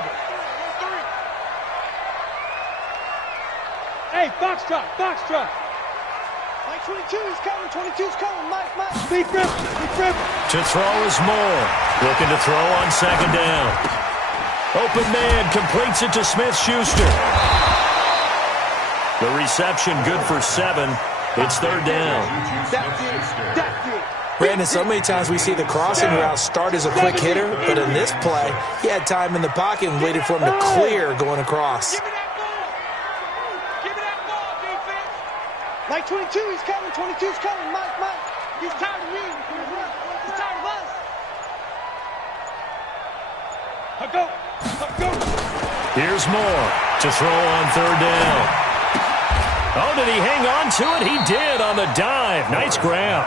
grab it. Hey, box truck, box truck. Mike 22 is coming, 22's coming, Mike. Speed grip. To throw is Moore. Looking to throw on second down. Open man completes it to Smith-Schuster. The reception good for 7. It's third down. That's it. Brandon, so many times we see the crossing route start as a quick hitter, but in this play, he had time in the pocket and waited for him to clear going across. Give me that ball, defense. Mike 22 is coming, 22's coming, Mike. He's tired of me. He's tired of us. Go. Here's Moore to throw on third down. Oh, did he hang on to it? He did on the dive. Nice grab.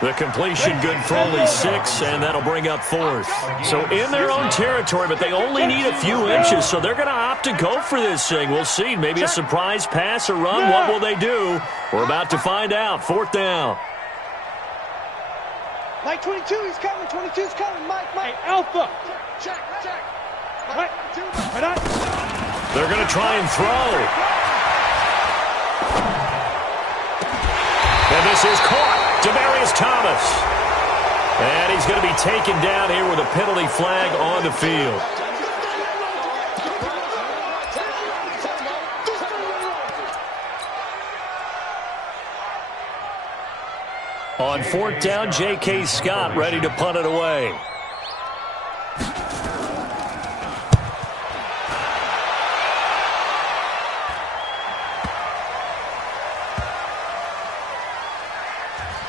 The completion good for only 6, and that'll bring up 4th. So in their own territory, but they only need a few inches, so they're going to opt to go for this thing. We'll see. Maybe a surprise pass or run. What will they do? We're about to find out. 4th down. Mike 22 is coming, 22's coming, Mike. Hey, Alpha. Check. Right. They're going to try and throw. And this is caught. Demaryius Thomas. And he's going to be taken down here with a penalty flag on the field. On 4th down, J.K. Scott ready to punt it away.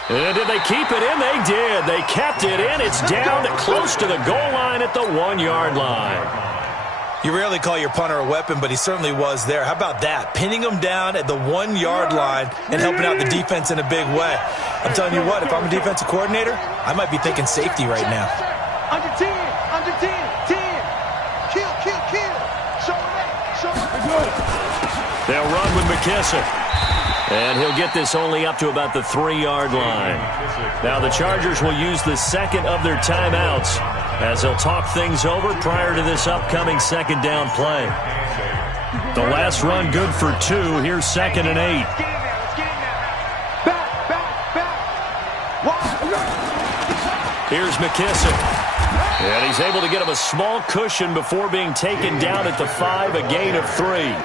And did they keep it in? They did. They kept it in. It's down close to the goal line at the 1-yard line. You rarely call your punter a weapon, but he certainly was there. How about that? Pinning him down at the 1-yard line and helping out the defense in a big way. I'm telling you what, if I'm a defensive coordinator, I might be thinking safety right now. Under 10. Kill. Show it. They'll run with McKissick. And he'll get this only up to about the 3-yard line. Now the Chargers will use the second of their timeouts as they'll talk things over prior to this upcoming second down play. The last run good for 2. Here's 2nd and 8. Here's McKissick. And he's able to get him a small cushion before being taken down at the 5, a gain of 3.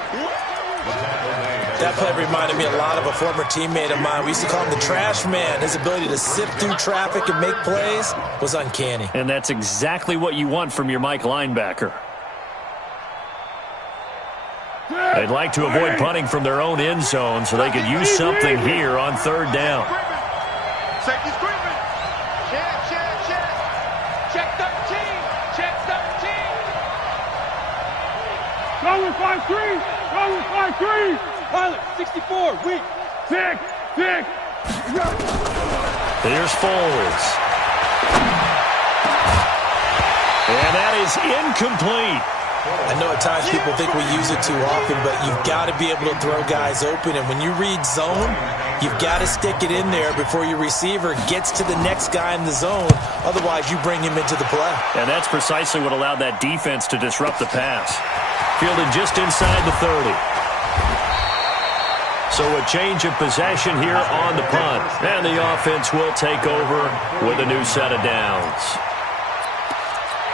That play reminded me a lot of a former teammate of mine. We used to call him the trash man. His ability to sift through traffic and make plays was uncanny. And that's exactly what you want from your Mike linebacker. They'd like to avoid punting from their own end zone so they could use something here on 3rd down. Safety's creeping. Check 13. Go with 5-3. Pilot, 64, weak. 6. Here's Foles. And that is incomplete. I know at times people think we use it too often, but you've got to be able to throw guys open. And when you read zone, you've got to stick it in there before your receiver gets to the next guy in the zone. Otherwise, you bring him into the play. And that's precisely what allowed that defense to disrupt the pass. Fielded just inside the 30. So a change of possession here on the punt. And the offense will take over with a new set of downs.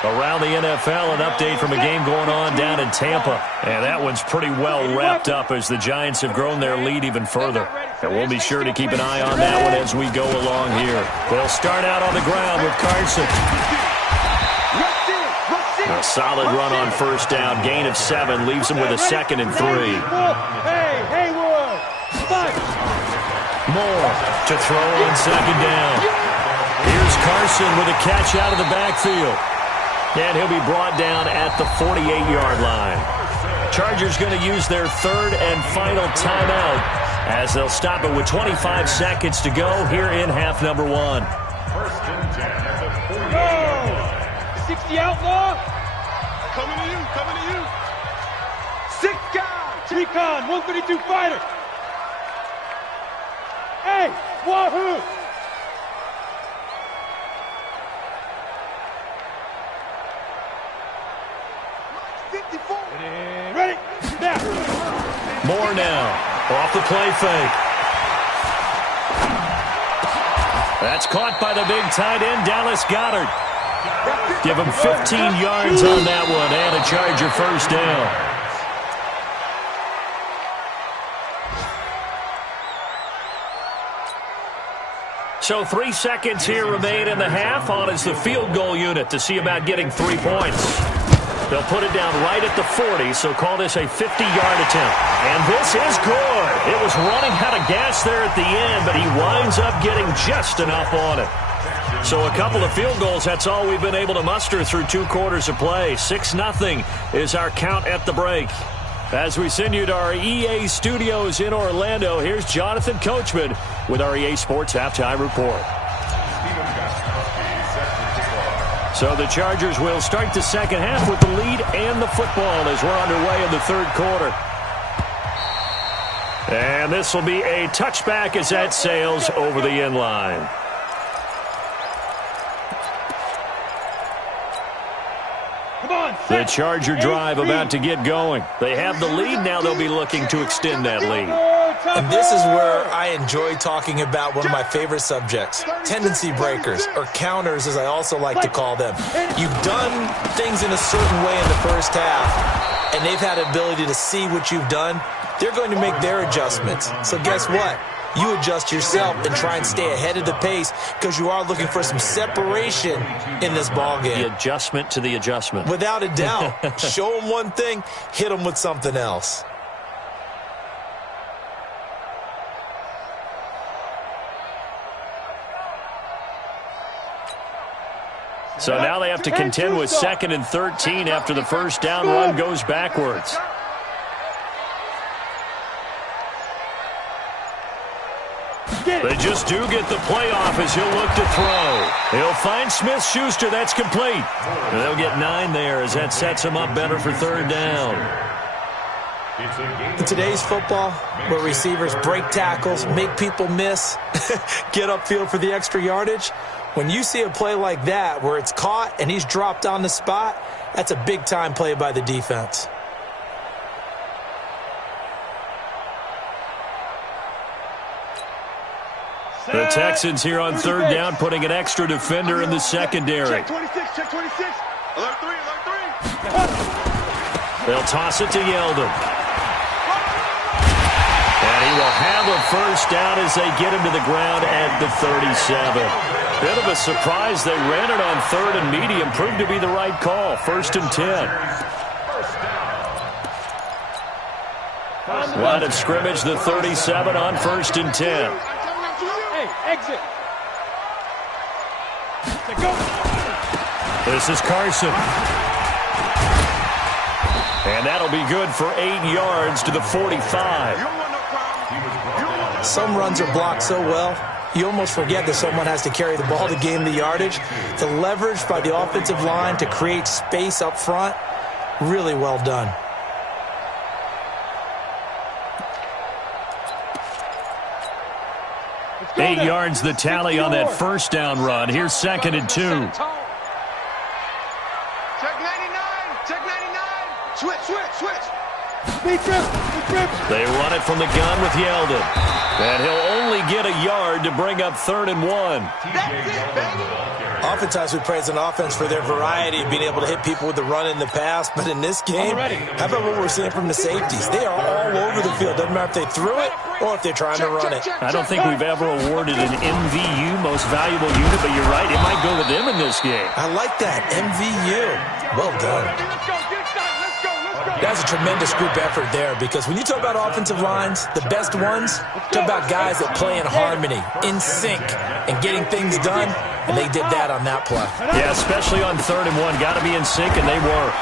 Around the NFL, an update from a game going on down in Tampa. And that one's pretty well wrapped up as the Giants have grown their lead even further. And we'll be sure to keep an eye on that one as we go along here. They'll start out on the ground with Carson. A solid run on 1st down. Gain of 7 leaves him with a 2nd and 3. Moore to throw on 2nd down. Here's Carson with a catch out of the backfield. And he'll be brought down at the 48-yard line. Chargers going to use their 3rd and final timeout as they'll stop it with 25 seconds to go here in half number 1. 60 outlaw. Coming to you. 6 guys. Recon, 132 fighter. Hey, wahoo! 54. Ready? Now. Moore now. Off the play fake. That's caught by the big tight end, Dallas Goedert. Give him 15 yards on that one and a Charger first down. So 3 seconds here remain in the half. On is the field goal unit to see about getting 3 points. They'll put it down right at the 40, so call this a 50-yard attempt. And this is good. It was running out of gas there at the end, but he winds up getting just enough on it. So a couple of field goals, that's all we've been able to muster through 2 quarters of play. 6-0 is our count at the break. As we send you to our EA studios in Orlando, here's Jonathan Coachman with our EA Sports Halftime Report. So the Chargers will start the second half with the lead and the football as we're underway in the third quarter. And this will be a touchback as that sails over the end line. The Charger drive about to get going. They have the lead. Now they'll be looking to extend that lead. And this is where I enjoy talking about one of my favorite subjects, tendency breakers, or counters as I also like to call them. You've done things in a certain way in the first half, and they've had the ability to see what you've done. They're going to make their adjustments. So guess what? You adjust yourself and try and stay ahead of the pace because you are looking for some separation in this ballgame. The adjustment to the adjustment. Without a doubt. Show them one thing, hit them with something else. So now they have to contend with 2nd and 13 after the first down run goes backwards. They just do get the play off as he'll look to throw. He'll find Smith-Schuster. That's complete. And they'll get 9 there as that sets him up better for third down. In today's football, where receivers break tackles, make people miss, get upfield for the extra yardage, when you see a play like that where it's caught and he's dropped on the spot, that's a big-time play by the defense. The Texans here on third down, putting an extra defender in the secondary. Check 26, check 26. Alert 3, alert 3. They'll toss it to Yeldon. And he will have a first down as they get him to the ground at the 37. Bit of a surprise. They ran it on 3rd and medium. Proved to be the right call. 1st and 10. Line of scrimmage, the 37 on 1st and 10. Exit. This is Carson. And that'll be good for 8 yards to the 45. Some runs are blocked so well, you almost forget that someone has to carry the ball to gain the yardage. The leverage by the offensive line to create space up front, really well done. Eight yards the tally on that first down run. Here's 2nd and 2. Check 99. Check 99. Switch, switch, switch. They run it from the gun with Yeldon. And he'll only get a yard to bring up 3rd and 1. That's it, baby. Oftentimes we praise an offense for their variety of being able to hit people with the run in the pass, but in this game, how about what we're seeing from the safeties? They are all over the field. Doesn't matter if they threw it or if they're trying to run it. I don't think we've ever awarded an MVU, most valuable unit, but you're right, it might go to them in this game. I like that, MVU. Well done. Let's go, get excited. Let's go, let's go. That's a tremendous group effort there because when you talk about offensive lines, the best ones, talk about guys that play in harmony, in sync, and getting things done, and they did that on that play. Yeah, especially on 3rd and 1. Got to be in sync, and they were.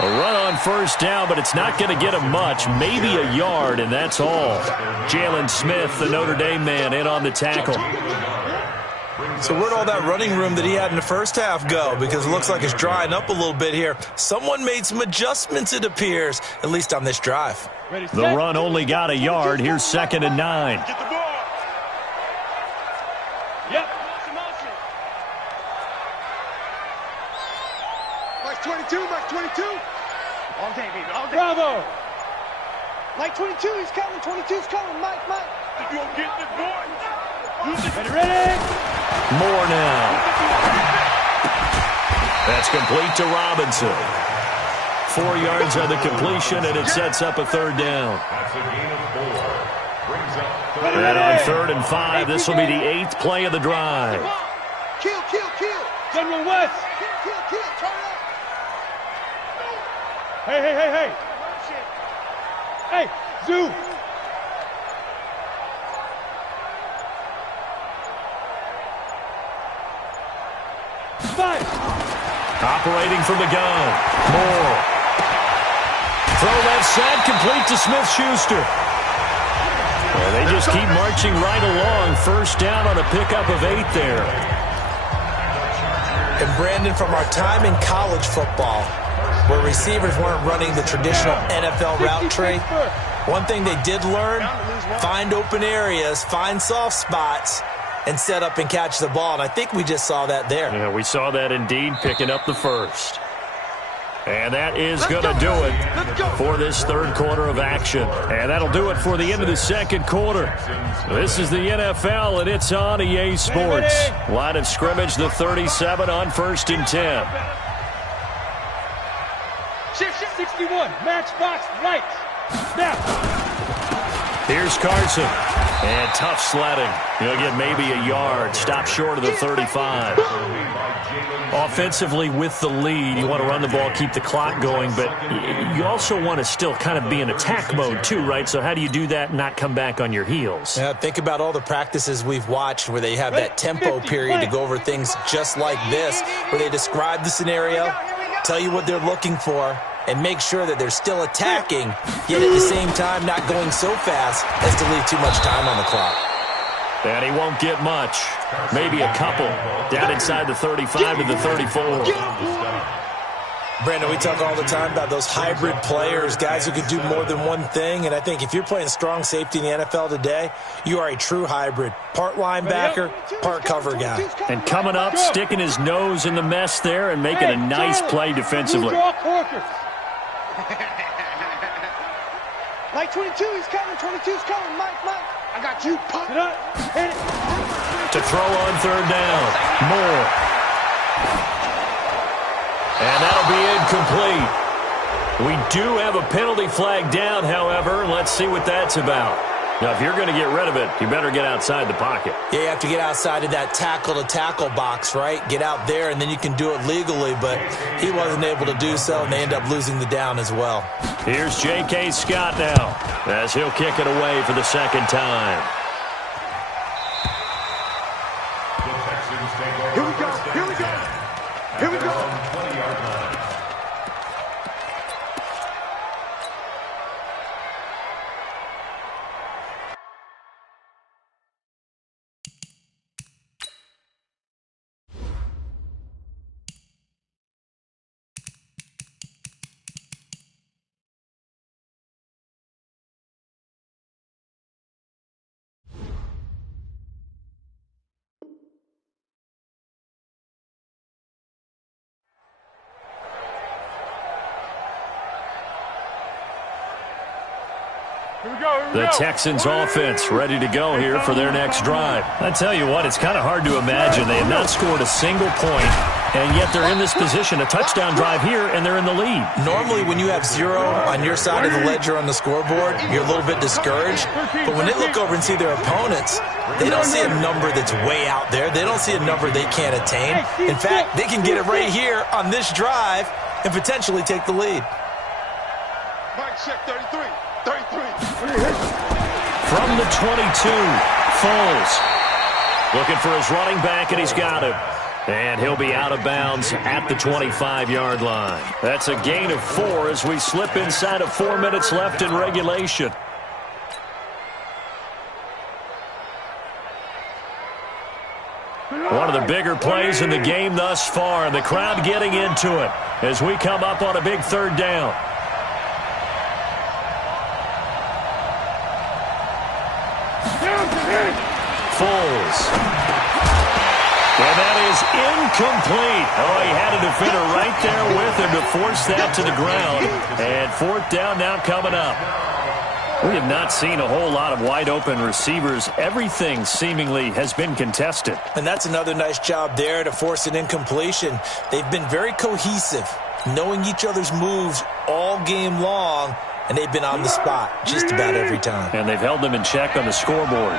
A run on first down, but it's not going to get him much. Maybe a yard, and that's all. Jalen Smith, the Notre Dame man, in on the tackle. So where'd all that running room that he had in the first half go? Because it looks like it's drying up a little bit here. Someone made some adjustments, it appears, at least on this drive. The run only got a yard. Here's 2nd and 9. Get the ball. Yep. Max 22, Max 22. All day, baby, all day. Bravo. Like 22, he's coming. 22's coming. Mike. You gonna get this boy? Ready? More now. That's complete to Robinson. 4 yards on the completion, and it sets up a third down. And on 3rd and 5, this will be the 8th play of the drive. Kill. General West. Kill. Turn up. Hey. Hey, Zoo. Five. Operating from the gun. Moore. Throw left side, complete to Smith-Schuster. Well, they just keep marching right along. First down on a pickup of 8 there. And Brandon, from our time in college football, where receivers weren't running the traditional NFL route tree, one thing they did learn, find open areas, find soft spots, and set up and catch the ball. And I think we just saw that there. Yeah, we saw that indeed, picking up the first. And that is going to do it for this third quarter of action. And that'll do it for the end of the second quarter. This is the NFL, and it's on EA Sports. Line of scrimmage, the 37 on 1st and 10. Shift 61. Matchbox right. Snap. Here's Carson. And tough sledding. He'll get maybe a yard. Stop short of the 35. Offensively with the lead, you want to run the ball, keep the clock going, but you also want to still kind of be in attack mode too, right? So how do you do that and not come back on your heels? Yeah, think about all the practices we've watched where they have that tempo period to go over things just like this, where they describe the scenario, tell you what they're looking for, and make sure that they're still attacking, yet at the same time not going so fast as to leave too much time on the clock. And he won't get much. Maybe a couple. Down inside the 35 to the 34. Brandon, we talk all the time about those hybrid players, guys who could do more than one thing. And I think if you're playing strong safety in the NFL today, you are a true hybrid. Part linebacker, part cover guy. And coming up, sticking his nose in the mess there and making a nice play defensively. Like 22, he's coming. 22's coming. Mike. I got you. Pump. To throw on 3rd down. Moore. And that'll be incomplete. We do have a penalty flag down, however. Let's see what that's about. Now, if you're going to get rid of it, you better get outside the pocket. Yeah, you have to get outside of that tackle-to-tackle box, right? Get out there, and then you can do it legally, but he wasn't able to do so, and they end up losing the down as well. Here's J.K. Scott now, as he'll kick it away for the second time. Here we go. The Texans offense ready to go here for their next drive. I tell you what, it's kind of hard to imagine. They have not scored a single point, and yet they're in this position, a touchdown drive here, and they're in the lead. Normally, when you have 0 on your side of the ledger on the scoreboard, you're a little bit discouraged. But when they look over and see their opponents, they don't see a number that's way out there. They don't see a number they can't attain. In fact, they can get it right here on this drive and potentially take the lead. Mike, check 33. From the 22, Foles. Looking for his running back, and he's got him. And he'll be out of bounds at the 25-yard line. That's a gain of 4 as we slip inside of 4 minutes left in regulation. One of the bigger plays in the game thus far, and the crowd getting into it as we come up on a big 3rd down. Foles. And that is incomplete. Oh, he had a defender right there with him to force that to the ground. And fourth down now coming up. We have not seen a whole lot of wide-open receivers. Everything seemingly has been contested. And that's another nice job there to force an incompletion. They've been very cohesive, knowing each other's moves all game long, and they've been on the spot just about every time. And they've held them in check on the scoreboard.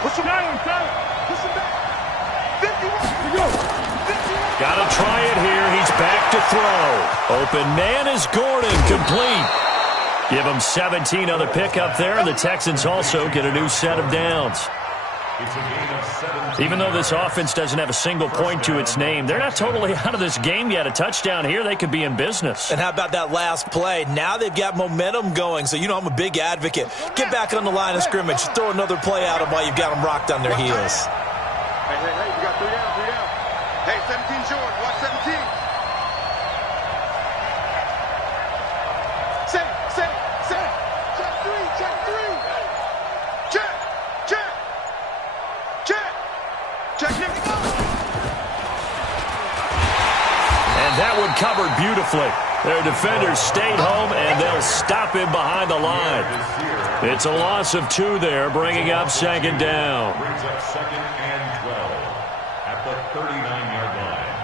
Push him back. Push him back. 51. Go. Got to try it here. He's back to throw. Open man is Gordon, complete. Give him 17 on the pickup there, and the Texans also get a new set of downs. Even though this offense doesn't have a single point to its name, they're not totally out of this game yet. A touchdown here, they could be in business. And how about that last play? Now they've got momentum going, so you know I'm a big advocate. Get back on the line of scrimmage. Throw another play at them while you've got them rocked on their heels. Hey, you got 3 down, 3 down. Hey, 17 short. Watch 17. Set. Check 3. Check, Nick. And that one covered beautifully. Their defenders stayed home, and they'll stop him behind the line. It's a loss of 2 there, bringing up second down. Brings up 2nd and 12 at the 39-yard line.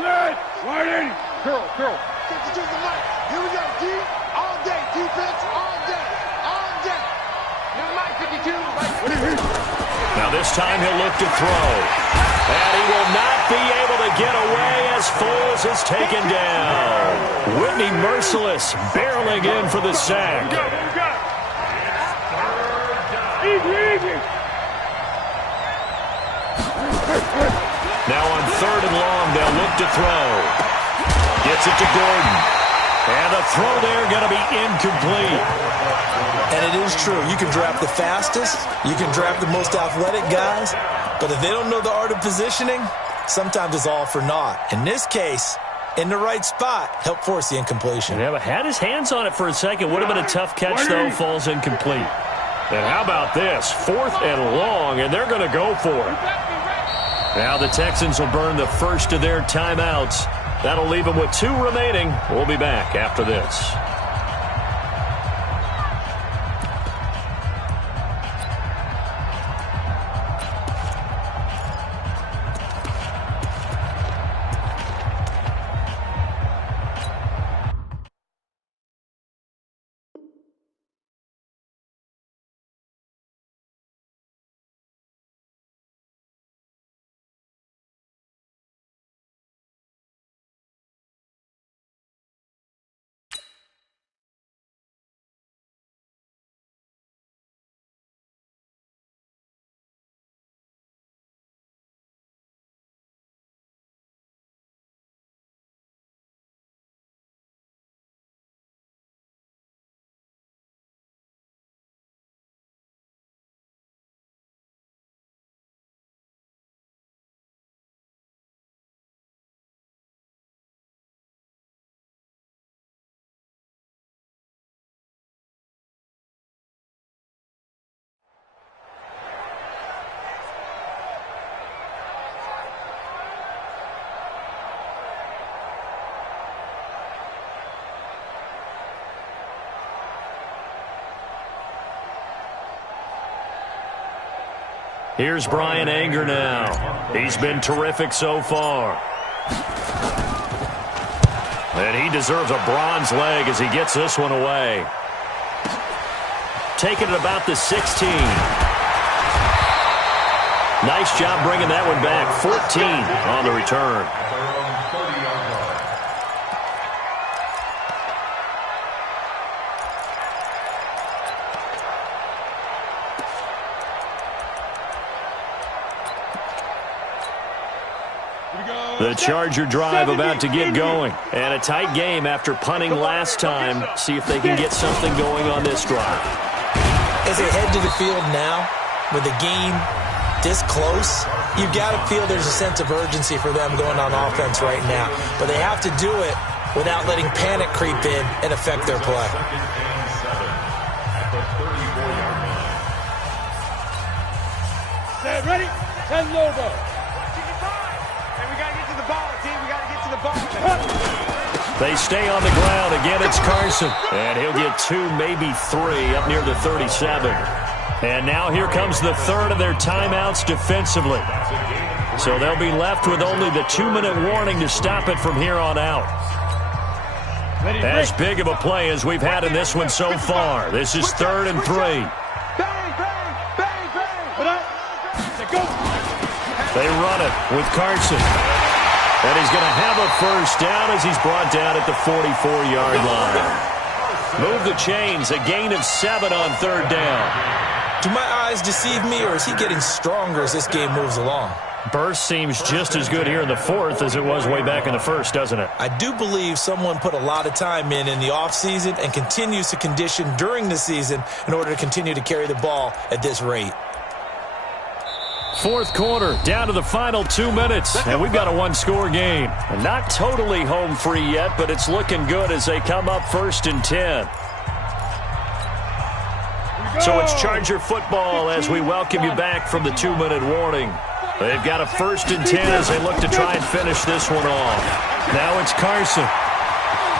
Good. Widen. Curl. Take the the mic. Here we go. D all day. Defense all day. Never mind 52. What do you mean? Now this time he'll look to throw. And he will not be able to get away as Foles is taken down. Whitney Merciless barreling in for the sack. Easy. Now on 3rd and long, they'll look to throw. Gets it to Gordon. And the throw there going to be incomplete. And it is true. You can draft the fastest. You can draft the most athletic guys. But if they don't know the art of positioning, sometimes it's all for naught. In this case, in the right spot, help force the incompletion. Yeah, but had his hands on it for a second. Would have been a tough catch, though. Falls incomplete. And how about this? 4th and long, and they're going to go for it. Now the Texans will burn the first of their timeouts. That'll leave them with 2 remaining. We'll be back after this. Here's Brian Anger now. He's been terrific so far. And he deserves a bronze leg as he gets this one away. Taking it about the 16. Nice job bringing that one back. 14 on the return. The Charger drive about to get going. And a tight game after punting last time. See if they can get something going on this drive. As they head to the field now, with the game this close, you've got to feel there's a sense of urgency for them going on offense right now. But they have to do it without letting panic creep in and affect their play. Set, ready? 10 logo. We got to get to the ball, team. We got to get to the ball. They stay on the ground. Again, it's Carson. And he'll get 2, maybe 3 up near the 37. And now here comes the third of their timeouts defensively. So they'll be left with only the 2-minute warning to stop it from here on out. As big of a play as we've had in this one so far. This is 3rd and 3. They run it with Carson. And he's going to have a first down as he's brought down at the 44-yard line. Move the chains, a gain of 7 on 3rd down. Do my eyes deceive me, or is he getting stronger as this game moves along? Burst seems just as good here in the 4th as it was way back in the 1st, doesn't it? I do believe someone put a lot of time in the offseason and continues to condition during the season in order to continue to carry the ball at this rate. 4th quarter, down to the final 2 minutes, and we've got a 1-score game. And not totally home free yet, but it's looking good as they come up 1st and 10. So it's Charger football as we welcome you back from the 2-minute warning. They've got a 1st and 10 as they look to try and finish this one off. Now it's Carson.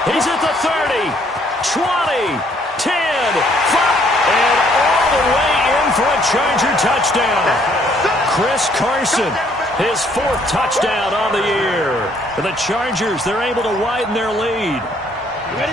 He's at the 30, 20, 10, 5, and all the way in for a Charger touchdown. Chris Carson, his 4th touchdown on the year. For the Chargers, they're able to widen their lead.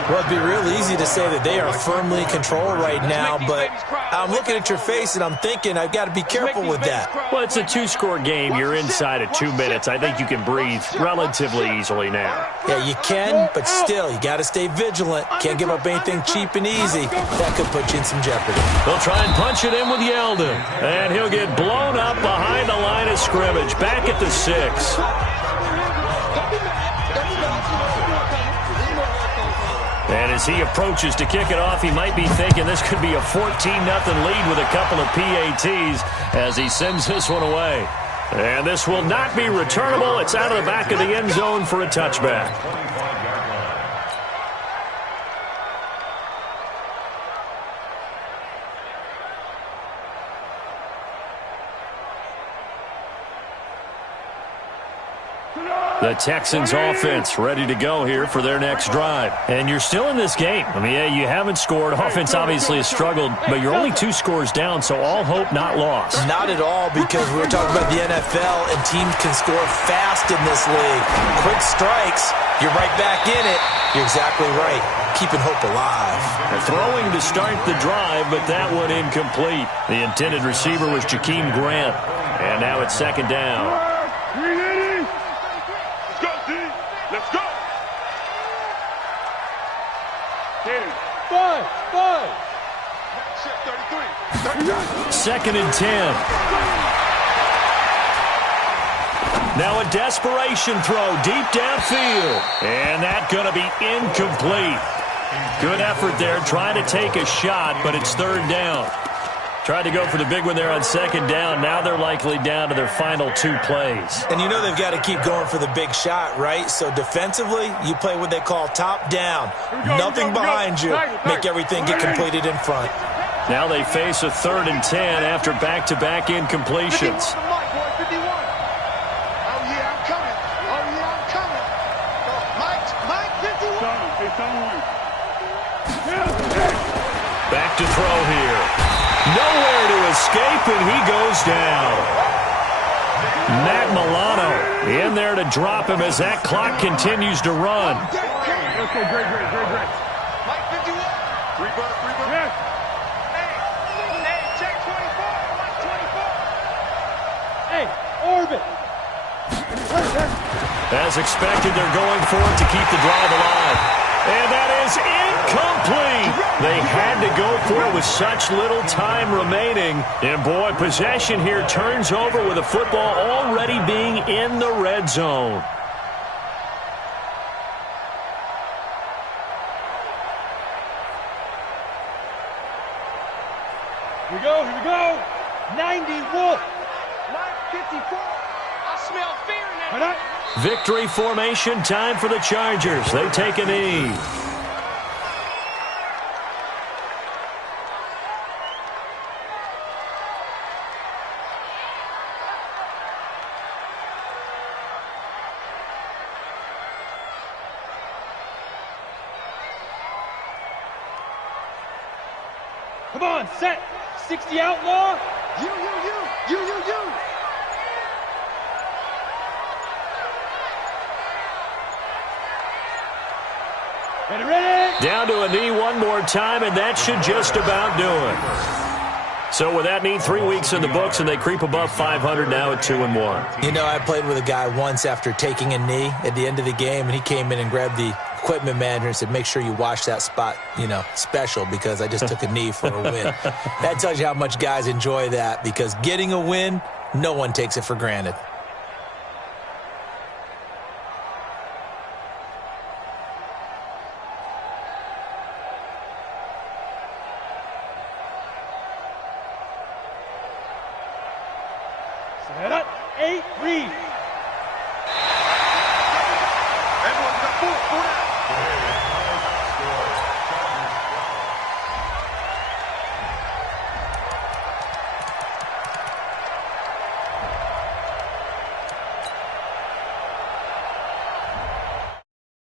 Well, it'd be real easy to say that they are firmly in control right now, but I'm looking at your face and I'm thinking I've got to be careful with that. Well, it's a 2-score game. You're inside of 2 minutes. I think you can breathe relatively easily now. Yeah, you can, but still, you got to stay vigilant. Can't give up anything cheap and easy. That could put you in some jeopardy. They'll try and punch it in with Yeldon, and he'll get blown up behind the line of scrimmage, back at the 6. And as he approaches to kick it off, he might be thinking this could be a 14-0 lead with a couple of PATs as he sends this one away. And this will not be returnable. It's out of the back of the end zone for a touchback. The Texans offense ready to go here for their next drive. And you're still in this game. I mean, yeah, you haven't scored. Offense obviously has struggled, but you're only 2 scores down, so all hope not lost. Not at all, because we're talking about the NFL, and teams can score fast in this league. Quick strikes, you're right back in it. You're exactly right. Keeping hope alive. Throwing to start the drive, but that one incomplete. The intended receiver was Jakeem Grant. And now it's 2nd down. Let's go! 2nd and 10. Now a desperation throw deep downfield. And that's going to be incomplete. Good effort there, trying to take a shot, but it's 3rd down. Tried to go for the big one there on 2nd down. Now they're likely down to their final 2 plays. And you know they've got to keep going for the big shot, right? So defensively, you play what they call top down. Nothing behind you. Make everything get completed in front. Now they face a 3rd and 10 after back-to-back incompletions. Back to throw here. Nowhere to escape, and he goes down. Matt Milano in there to drop him as that clock continues to run. Okay, great. Mike 51. Rebirth. Yes. Hey, check 24. Mike 24. Hey, orbit. As expected, they're going for it to keep the drive alive. And that is incomplete. They had to go for it with such little time remaining. And, boy, possession here turns over with the football already being in the red zone. Here we go. 90 Wolf. Line 54. I smell fear in that. Victory formation time for the Chargers. They take a knee. Come on, set. 60 outlaw. You. Ready. Down to a knee one more time, and that should just about do it. So with that knee, 3 weeks in the books, and they creep above 500 now at 2-1. You know, I played with a guy once after taking a knee at the end of the game, and he came in and grabbed the equipment manager and said, make sure you wash that spot, special, because I just took a knee for a win. That tells you how much guys enjoy that, because getting a win, no one takes it for granted. Set up. 8-3.